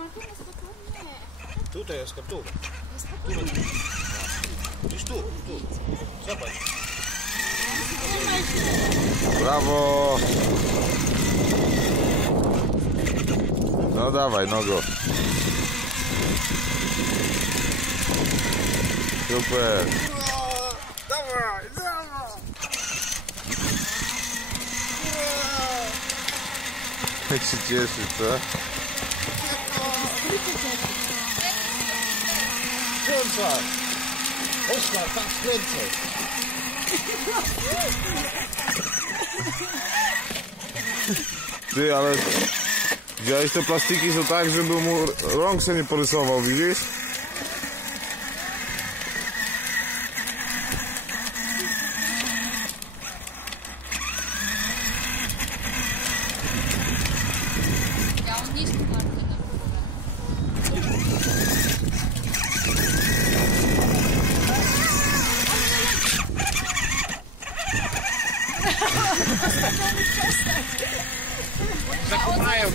Martyna, spokojnie. Tutaj jest tu. Tu. Gdzieś tu, tu. Zobacz. Brawo! No dawaj, nogo. Super. Dawaj, dawaj. Jak się cieszy, co? Skręcaj. Oskar, tak skręcaj. Ty, ale... Widziałeś te plastiki są tak, żeby mu rąk się nie porysował, widzisz? Закупаю.